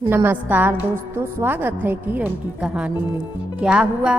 नमस्कार दोस्तों, स्वागत है किरण की कहानी में। क्या हुआ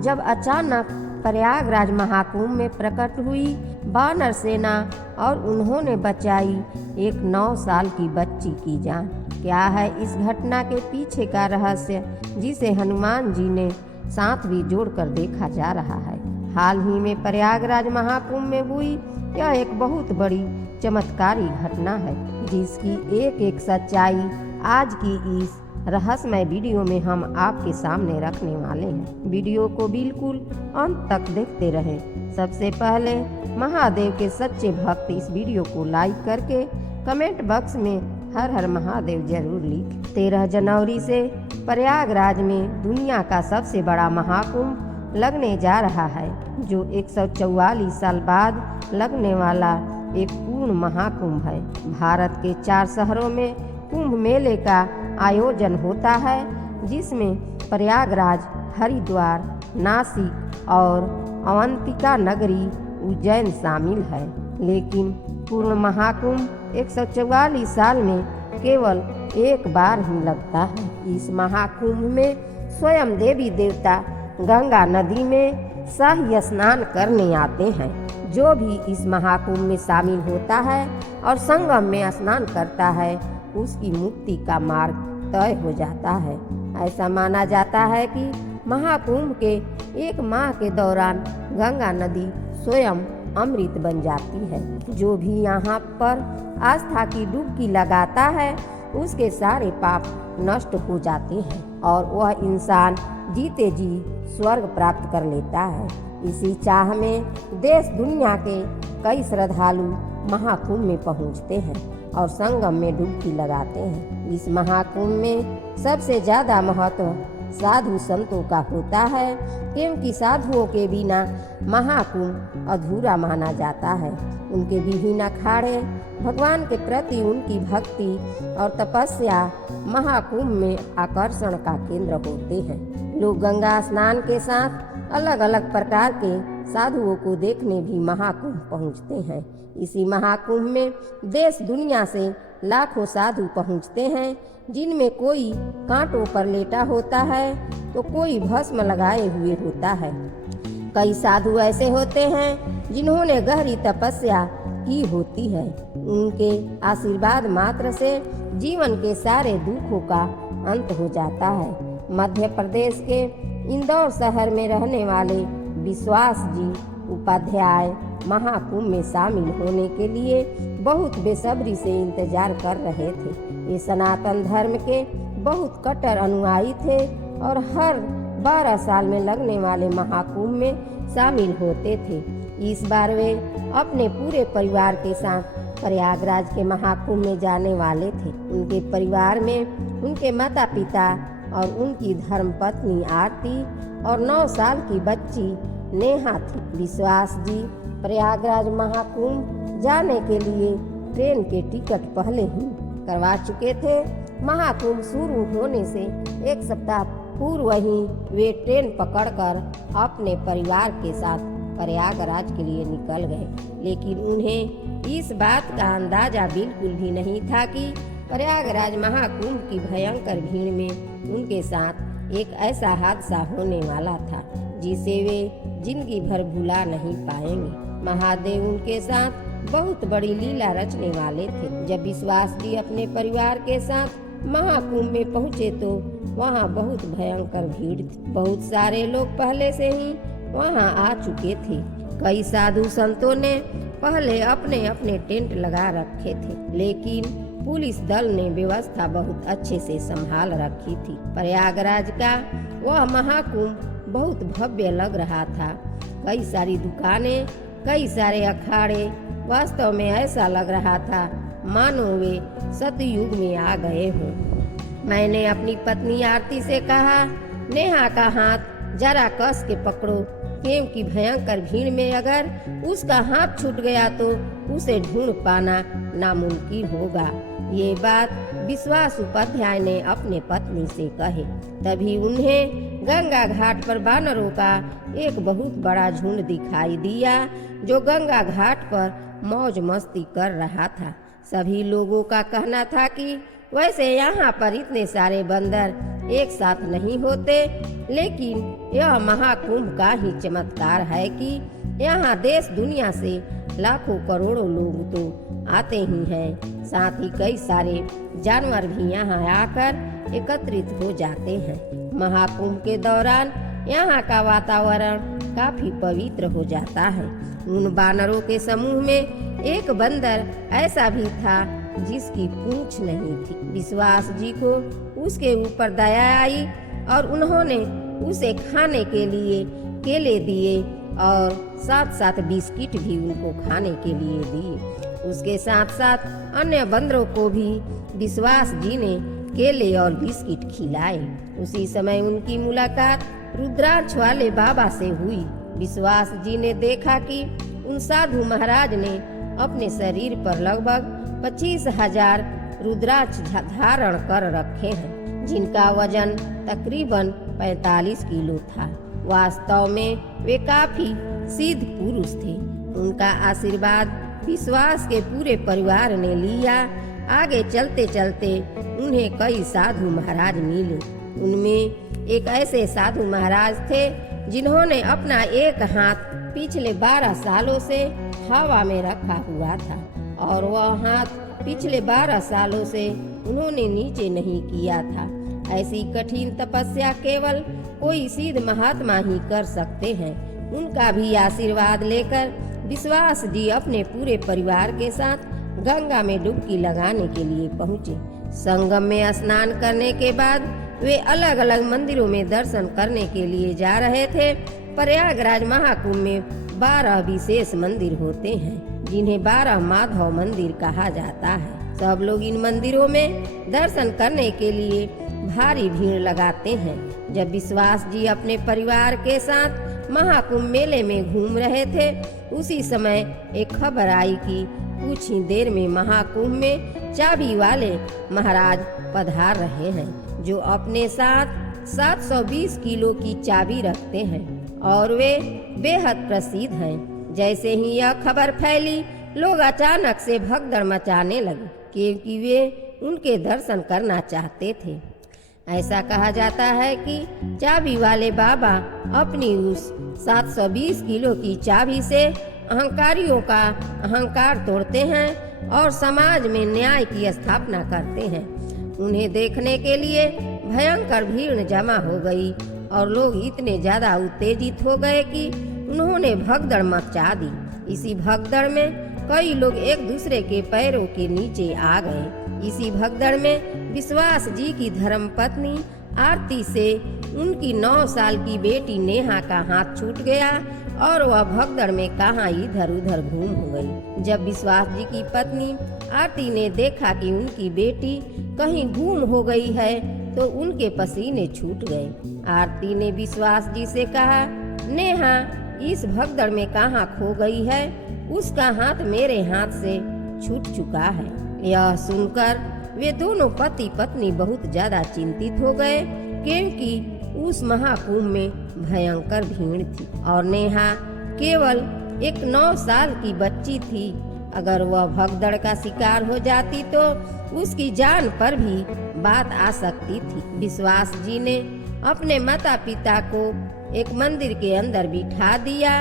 जब अचानक प्रयागराज महाकुंभ में प्रकट हुई वानर सेना और उन्होंने बचाई एक 9 साल की बच्ची की जान। क्या है इस घटना के पीछे का रहस्य, जिसे हनुमान जी ने साथ भी जोड़कर देखा जा रहा है। हाल ही में प्रयागराज महाकुंभ में हुई यह एक बहुत बड़ी चमत्कारी घटना है, जिसकी एक एक सच्चाई आज की इस रहस्यमय वीडियो में हम आपके सामने रखने वाले हैं। वीडियो को बिल्कुल अंत तक देखते रहें। सबसे पहले महादेव के सच्चे भक्त इस वीडियो को लाइक करके कमेंट बॉक्स में हर हर महादेव जरूर लिख। 13 जनवरी से प्रयागराज में दुनिया का सबसे बड़ा महाकुंभ लगने जा रहा है, जो 144 साल बाद लगने वाला एक पूर्ण महाकुंभ है। भारत के 4 शहरों में कुंभ मेले का आयोजन होता है, जिसमें प्रयागराज, हरिद्वार, नासिक और अवंतिका नगरी उज्जैन शामिल है। लेकिन पूर्ण महाकुंभ 144 साल में केवल एक बार ही लगता है। इस महाकुंभ में स्वयं देवी देवता गंगा नदी में शाही स्नान करने आते हैं। जो भी इस महाकुंभ में शामिल होता है और संगम में स्नान करता है, उसकी मुक्ति का मार्ग तय हो जाता है। ऐसा माना जाता है कि महाकुंभ के 1 माह के दौरान गंगा नदी स्वयं अमृत बन जाती है। जो भी यहाँ पर आस्था की डुबकी लगाता है, उसके सारे पाप नष्ट हो जाते हैं और वह इंसान जीते जी स्वर्ग प्राप्त कर लेता है। इसी चाह में देश दुनिया के कई श्रद्धालु महाकुंभ में पहुँचते हैं और संगम में डुबकी लगाते हैं। इस महाकुंभ में सबसे ज्यादा महत्व साधु संतों का होता है, क्योंकि साधुओं के बिना महाकुंभ अधूरा माना जाता है। उनके विभिन्न अखाड़े, भगवान के प्रति उनकी भक्ति और तपस्या महाकुंभ में आकर्षण का केंद्र होते हैं। लोग गंगा स्नान के साथ अलग अलग प्रकार के साधुओं को देखने भी महाकुंभ पहुंचते हैं। इसी महाकुंभ में देश दुनिया से लाखों साधु पहुंचते हैं, जिनमें कोई कांटों पर लेटा होता है तो कोई भस्म लगाए हुए होता है। कई साधु ऐसे होते हैं जिन्होंने गहरी तपस्या की होती है। उनके आशीर्वाद मात्र से जीवन के सारे दुखों का अंत हो जाता है। मध्य प्रदेश के इंदौर शहर में रहने वाले विश्वास जी उपाध्याय महाकुंभ में शामिल होने के लिए बहुत बेसब्री से इंतजार कर रहे थे। ये सनातन धर्म के बहुत कट्टर अनुयायी थे और हर 12 साल में लगने वाले महाकुंभ में शामिल होते थे। इस बार वे अपने पूरे परिवार के साथ प्रयागराज के महाकुंभ में जाने वाले थे। उनके परिवार में उनके माता पिता और उनकी धर्मपत्नी आरती और 9 साल की बच्ची नेहा थी। विश्वास जी प्रयागराज महाकुंभ जाने के लिए ट्रेन के टिकट पहले ही करवा चुके थे। महाकुंभ शुरू होने से 1 सप्ताह पूर्व ही वे ट्रेन पकड़कर अपने परिवार के साथ प्रयागराज के लिए निकल गए। लेकिन उन्हें इस बात का अंदाजा बिल्कुल भी नहीं था कि प्रयागराज महाकुंभ की भयंकर भीड़ में उनके साथ एक ऐसा हादसा होने वाला था, जिसे वे जिंदगी भर भुला नहीं पाएंगे। महादेव उनके साथ बहुत बड़ी लीला रचने वाले थे। जब विश्वास जी अपने परिवार के साथ महाकुंभ में पहुँचे तो वहाँ बहुत भयंकर भीड़ थी। बहुत सारे लोग पहले से ही वहाँ आ चुके थे। कई साधु संतों ने पहले अपने अपने टेंट लगा रखे थे, लेकिन पुलिस दल ने व्यवस्था बहुत अच्छे से संभाल रखी थी। प्रयागराज का वह महाकुंभ बहुत भव्य लग रहा था। कई सारी दुकानें, कई सारे अखाड़े, वास्तव में ऐसा लग रहा था मानो वे सतयुग में आ गए हों। मैंने अपनी पत्नी आरती से कहा, नेहा का हाथ जरा कस के पकड़ो, क्योंकि भयंकर भीड़ में अगर उसका हाथ छूट गया तो उसे ढूंढ पाना नामुमकिन होगा। ये बात विश्वास उपाध्याय ने अपने पत्नी से कही। तभी उन्हें गंगा घाट पर वानरों का एक बहुत बड़ा झुंड दिखाई दिया, जो गंगा घाट पर मौज मस्ती कर रहा था। सभी लोगों का कहना था कि वैसे यहाँ पर इतने सारे बंदर एक साथ नहीं होते, लेकिन यह महाकुंभ का ही चमत्कार है कि यहाँ देश दुनिया से लाखों करोड़ों लोग तो आते ही हैं, साथ ही कई सारे जानवर भी यहाँ आकर एकत्रित हो जाते हैं। महाकुंभ के दौरान यहाँ का वातावरण काफी पवित्र हो जाता है। उन बानरों के समूह में एक बंदर ऐसा भी था जिसकी पूंछ नहीं थी। विश्वास जी को उसके ऊपर दया आई और उन्होंने उसे खाने के लिए केले दिए और साथ साथ बिस्किट भी उनको खाने के लिए दिए। उसके साथ साथ अन्य बंदरों को भी विश्वास जी ने केले और बिस्किट खिलाए। उसी समय उनकी मुलाकात रुद्राक्ष वाले बाबा से हुई। विश्वास जी ने देखा कि उन साधु महाराज ने अपने शरीर पर लगभग 25,000 रुद्राक्ष धारण कर रखे हैं, जिनका वजन तकरीबन 45 किलो था। वास्तव में वे काफी सिद्ध पुरुष थे। उनका आशीर्वाद विश्वास के पूरे परिवार ने लिया। आगे चलते चलते उन्हें कई साधु महाराज मिले। उनमें एक ऐसे साधु महाराज थे जिन्होंने अपना एक हाथ पिछले 12 सालों से हवा में रखा हुआ था और वह हाथ पिछले 12 सालों से उन्होंने नीचे नहीं किया था। ऐसी कठिन तपस्या केवल कोई सिद्ध महात्मा ही कर सकते हैं। उनका भी आशीर्वाद लेकर विश्वास जी अपने पूरे परिवार के साथ गंगा में डुबकी लगाने के लिए पहुँचे। संगम में स्नान करने के बाद वे अलग अलग मंदिरों में दर्शन करने के लिए जा रहे थे। प्रयागराज महाकुंभ में 12 विशेष मंदिर होते हैं, जिन्हें 12 माधव मंदिर कहा जाता है। सब लोग इन मंदिरों में दर्शन करने के लिए भारी भीड़ लगाते हैं। जब विश्वास जी अपने परिवार के साथ महाकुंभ मेले में घूम रहे थे, उसी समय एक खबर आई कि कुछ ही देर में महाकुंभ में चाबी वाले महाराज पधार रहे हैं, जो अपने साथ 720 किलो की चाबी रखते हैं और वे बेहद प्रसिद्ध हैं। जैसे ही यह खबर फैली, लोग अचानक से भगदड़ मचाने लगे, क्योंकि वे उनके दर्शन करना चाहते थे। ऐसा कहा जाता है कि चाबी वाले बाबा अपनी उस 720 किलो की चाबी से अहंकारियों का अहंकार तोड़ते हैं और समाज में न्याय की स्थापना करते हैं। उन्हें देखने के लिए भयंकर भीड़ जमा हो गई और लोग इतने ज्यादा उत्तेजित हो गए कि उन्होंने भगदड़ मचा दी। इसी भगदड़ में कई लोग एक दूसरे के पैरों के नीचे आ गए। इसी भगदड़ में विश्वास जी की धर्मपत्नी आरती से उनकी 9 साल की बेटी नेहा का हाथ छूट गया और वह भगदड़ में कहां इधर उधर घूम हो गई। जब विश्वास जी की पत्नी आरती ने देखा कि उनकी बेटी कहीं गुम हो गई है, तो उनके पसीने छूट गए। आरती ने विश्वास जी से कहा, नेहा इस भगदड़ में कहां खो गई है? उसका हाथ मेरे हाथ से छूट चुका है। यह सुनकर वे दोनों पति पत्नी बहुत ज्यादा चिंतित हो गए, क्योंकि उस महाकुंभ में भयंकर भीड़ थी और नेहा केवल एक 9 साल की बच्ची थी। अगर वह भगदड़ का शिकार हो जाती तो उसकी जान पर भी बात आ सकती थी। विश्वास जी ने अपने माता पिता को एक मंदिर के अंदर बिठा दिया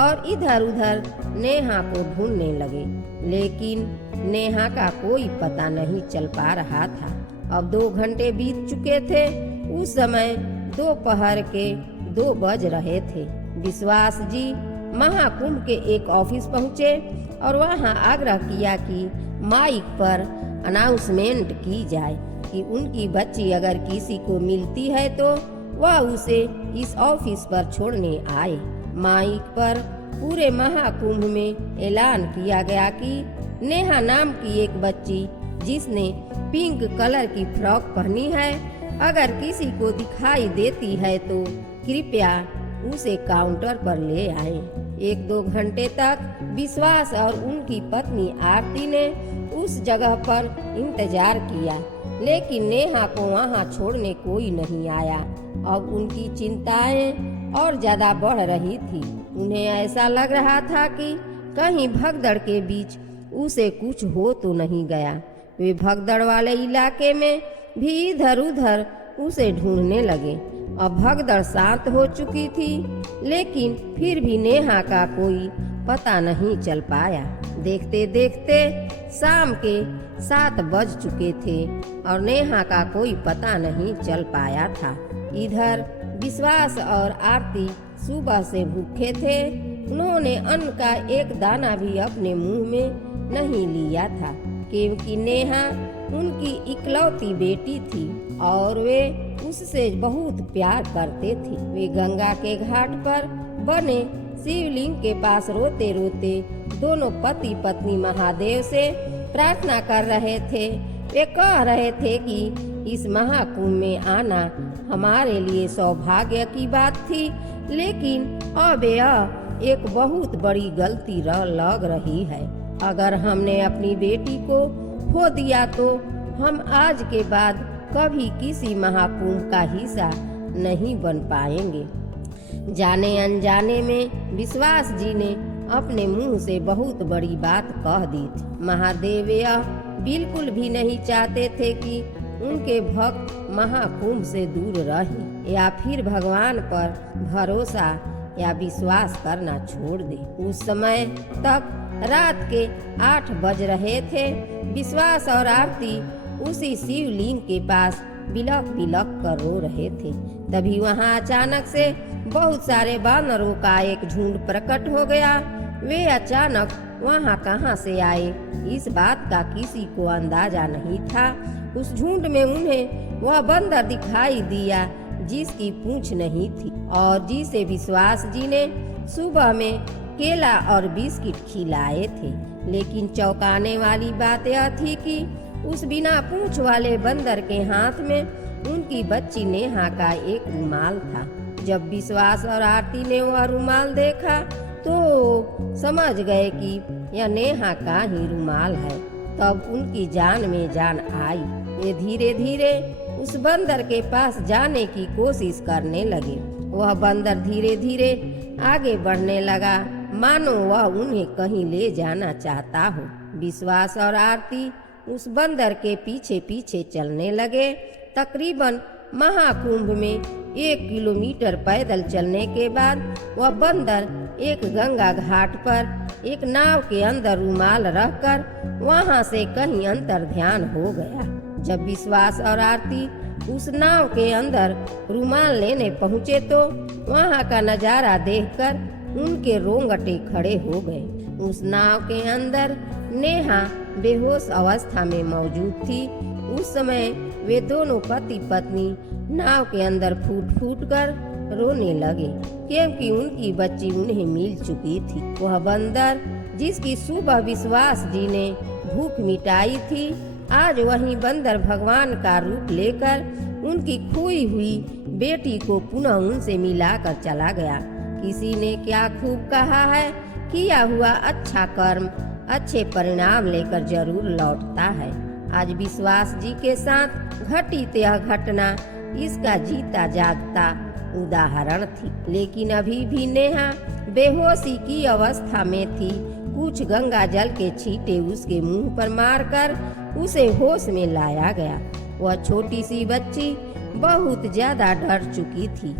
और इधर उधर नेहा को ढूंढने लगे, लेकिन नेहा का कोई पता नहीं चल पा रहा था। अब 2 घंटे बीत चुके थे। उस समय दोपहर के 2 बज रहे थे। विश्वास जी महाकुंभ के एक ऑफिस पहुँचे और वहाँ आग्रह किया कि माइक पर अनाउंसमेंट की जाए कि उनकी बच्ची अगर किसी को मिलती है तो वह उसे इस ऑफिस पर छोड़ने आए। माइक पर पूरे महाकुंभ में ऐलान किया गया कि नेहा नाम की एक बच्ची जिसने पिंक कलर की फ्रॉक पहनी है, अगर किसी को दिखाई देती है तो कृपया उसे काउंटर पर ले आए। 1-2 घंटे तक विश्वास और उनकी पत्नी आरती ने उस जगह पर इंतजार किया, लेकिन नेहा को वहां छोड़ने कोई नहीं आया। अब उनकी चिंताएं और ज्यादा बढ़ रही थी। उन्हें ऐसा लग रहा था कि कहीं भगदड़ के बीच उसे कुछ हो तो नहीं गया। वे भगदड़ वाले इलाके में भी इधर उधर उसे ढूंढने लगे। अब भगदड़ शांत हो चुकी थी, लेकिन फिर भी नेहा का कोई पता नहीं चल पाया। देखते देखते शाम के 7 बज चुके थे और नेहा का कोई पता नहीं चल पाया था। इधर विश्वास और आरती सुबह से भूखे थे। उन्होंने अन्न का एक दाना भी अपने मुंह में नहीं लिया था, क्योंकि नेहा उनकी इकलौती बेटी थी और वे उससे बहुत प्यार करते थे। वे गंगा के घाट पर बने शिवलिंग के पास रोते रोते दोनों पति पत्नी महादेव से प्रार्थना कर रहे थे। वे कह रहे थे कि इस महाकुंभ में आना हमारे लिए सौभाग्य की बात थी, लेकिन अब यह एक बहुत बड़ी गलती लग रही है। अगर हमने अपनी बेटी को खो दिया तो हम आज के बाद कभी किसी महाकुंभ का हिस्सा नहीं बन पाएंगे। जाने अनजाने में विश्वास जी ने अपने मुंह से बहुत बड़ी बात कह दी थी। महादेव यह बिल्कुल भी नहीं चाहते थे कि उनके भक्त महाकुंभ से दूर रहे या फिर भगवान पर भरोसा या विश्वास करना छोड़ दे। उस समय तक रात के 8 बज रहे थे। विश्वास और आरती उसी शिवलिंग के पास बिलख बिलख कर रो रहे थे। तभी वहां अचानक से बहुत सारे बानरों का एक झुंड प्रकट हो गया। वे अचानक वहां कहां से आए, इस बात का किसी को अंदाजा नहीं था। उस झुंड में उन्हें वह बंदर दिखाई दिया जिसकी पूंछ नहीं थी और जिसे विश्वास जी ने सुबह में केला और बिस्किट खिलाए थे। लेकिन चौंकाने वाली बात यह थी कि उस बिना पूंछ वाले बंदर के हाथ में उनकी बच्ची नेहा का एक रुमाल था। जब विश्वास और आरती ने वह रुमाल देखा तो समझ गए कि यह नेहा का ही रुमाल है। तब उनकी जान में जान आई। वे धीरे धीरे उस बंदर के पास जाने की कोशिश करने लगे। वह बंदर धीरे धीरे आगे बढ़ने लगा, मानो वह उन्हें कहीं ले जाना चाहता हो। विश्वास और आरती उस बंदर के पीछे पीछे चलने लगे। तकरीबन महाकुंभ में 1 किलोमीटर पैदल चलने के बाद वह बंदर एक गंगा घाट पर एक नाव के अंदर रुमाल रखकर वहां से कहीं अंतर ध्यान हो गया। जब विश्वास और आरती उस नाव के अंदर रुमाल लेने पहुँचे तो वहां का नजारा देखकर उनके रोंगटे खड़े हो गए। उस नाव के अंदर नेहा बेहोश अवस्था में मौजूद थी। उस समय वे दोनों पति पत्नी नाव के अंदर फूट फूट कर रोने लगे, क्योंकि उनकी बच्ची उन्हें मिल चुकी थी। वह बंदर जिसकी सुबह विश्वास जी ने भूख मिटाई थी, आज वही बंदर भगवान का रूप लेकर उनकी खोई हुई बेटी को पुनः उनसे मिलाकर चला गया। किसी ने क्या खूब कहा है, किया हुआ अच्छा कर्म अच्छे परिणाम लेकर जरूर लौटता है। आज विश्वास जी के साथ घटित यह घटना इसका जीता जागता उदाहरण थी। लेकिन अभी भी नेहा बेहोशी की अवस्था में थी। कुछ गंगा जल के छींटे उसके मुंह पर मारकर उसे होश में लाया गया। वह छोटी सी बच्ची बहुत ज्यादा डर चुकी थी,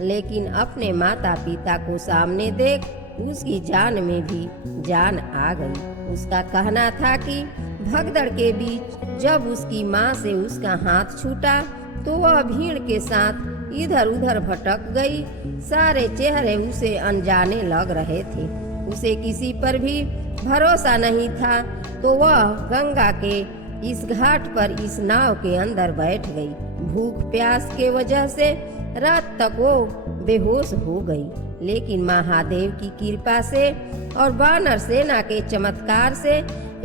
लेकिन अपने माता पिता को सामने देख उसकी जान में भी जान आ गई। उसका कहना था कि भगदड़ के बीच जब उसकी माँ से उसका हाथ छूटा तो वह भीड़ के साथ इधर उधर भटक गई। सारे चेहरे उसे अनजाने लग रहे थे। उसे किसी पर भी भरोसा नहीं था, तो वह गंगा के इस घाट पर इस नाव के अंदर बैठ गई। भूख प्यास के वजह से रात तक वो बेहोश हो गई, लेकिन महादेव की कृपा से और वानर सेना के चमत्कार से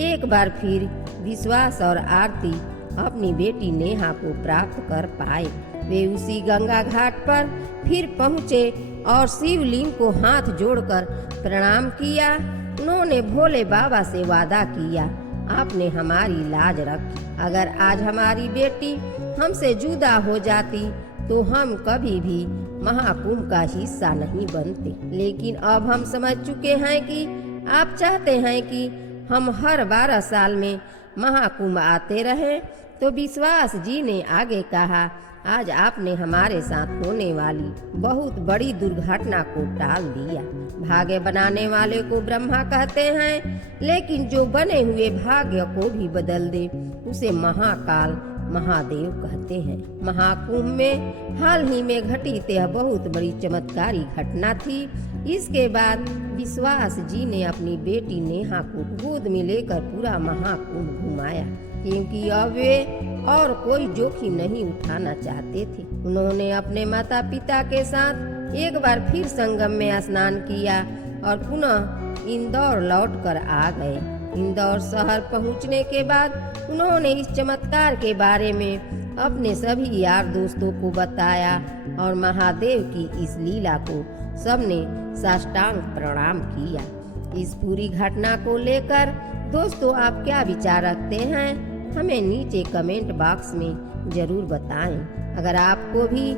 एक बार फिर विश्वास और आरती अपनी बेटी नेहा को प्राप्त कर पाए। वे उसी गंगा घाट पर फिर पहुँचे और शिवलिंग को हाथ जोड़कर प्रणाम किया। उन्होंने भोले बाबा से वादा किया, आपने हमारी लाज रखी। अगर आज हमारी बेटी हमसे जुदा हो जाती तो हम कभी भी महाकुंभ का हिस्सा नहीं बनते। लेकिन अब हम समझ चुके हैं कि आप चाहते हैं कि हम हर 12 साल में महाकुंभ आते रहे। तो विश्वास जी ने आगे कहा, आज आपने हमारे साथ होने वाली बहुत बड़ी दुर्घटना को टाल दिया। भाग्य बनाने वाले को ब्रह्मा कहते हैं, लेकिन जो बने हुए भाग्य को भी बदल दे उसे महाकाल महादेव कहते हैं। महाकुंभ में हाल ही में घटित यह बहुत बड़ी चमत्कारी घटना थी। इसके बाद विश्वास जी ने अपनी बेटी नेहा को गोद में लेकर पूरा महाकुंभ घुमाया, क्योंकि अब वे और कोई जोखिम नहीं उठाना चाहते थे। उन्होंने अपने माता पिता के साथ एक बार फिर संगम में स्नान किया और पुनः इंदौर लौटकर आ गए। इंदौर शहर पहुंचने के बाद उन्होंने इस चमत्कार के बारे में अपने सभी यार दोस्तों को बताया और महादेव की इस लीला को सबने साष्टांग प्रणाम किया। इस पूरी घटना को लेकर दोस्तों आप क्या विचार रखते हैं, हमें नीचे कमेंट बॉक्स में जरूर बताएं। अगर आपको भी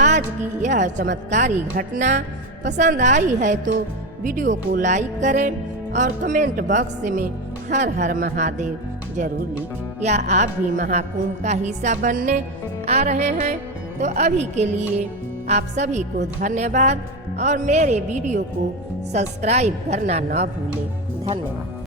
आज की यह चमत्कारी घटना पसंद आई है तो वीडियो को लाइक करें और कमेंट बॉक्स में हर हर महादेव जरूर लिखें। या आप भी महाकुंभ का हिस्सा बनने आ रहे हैं तो अभी के लिए आप सभी को धन्यवाद और मेरे वीडियो को सब्सक्राइब करना न भूलें। धन्यवाद।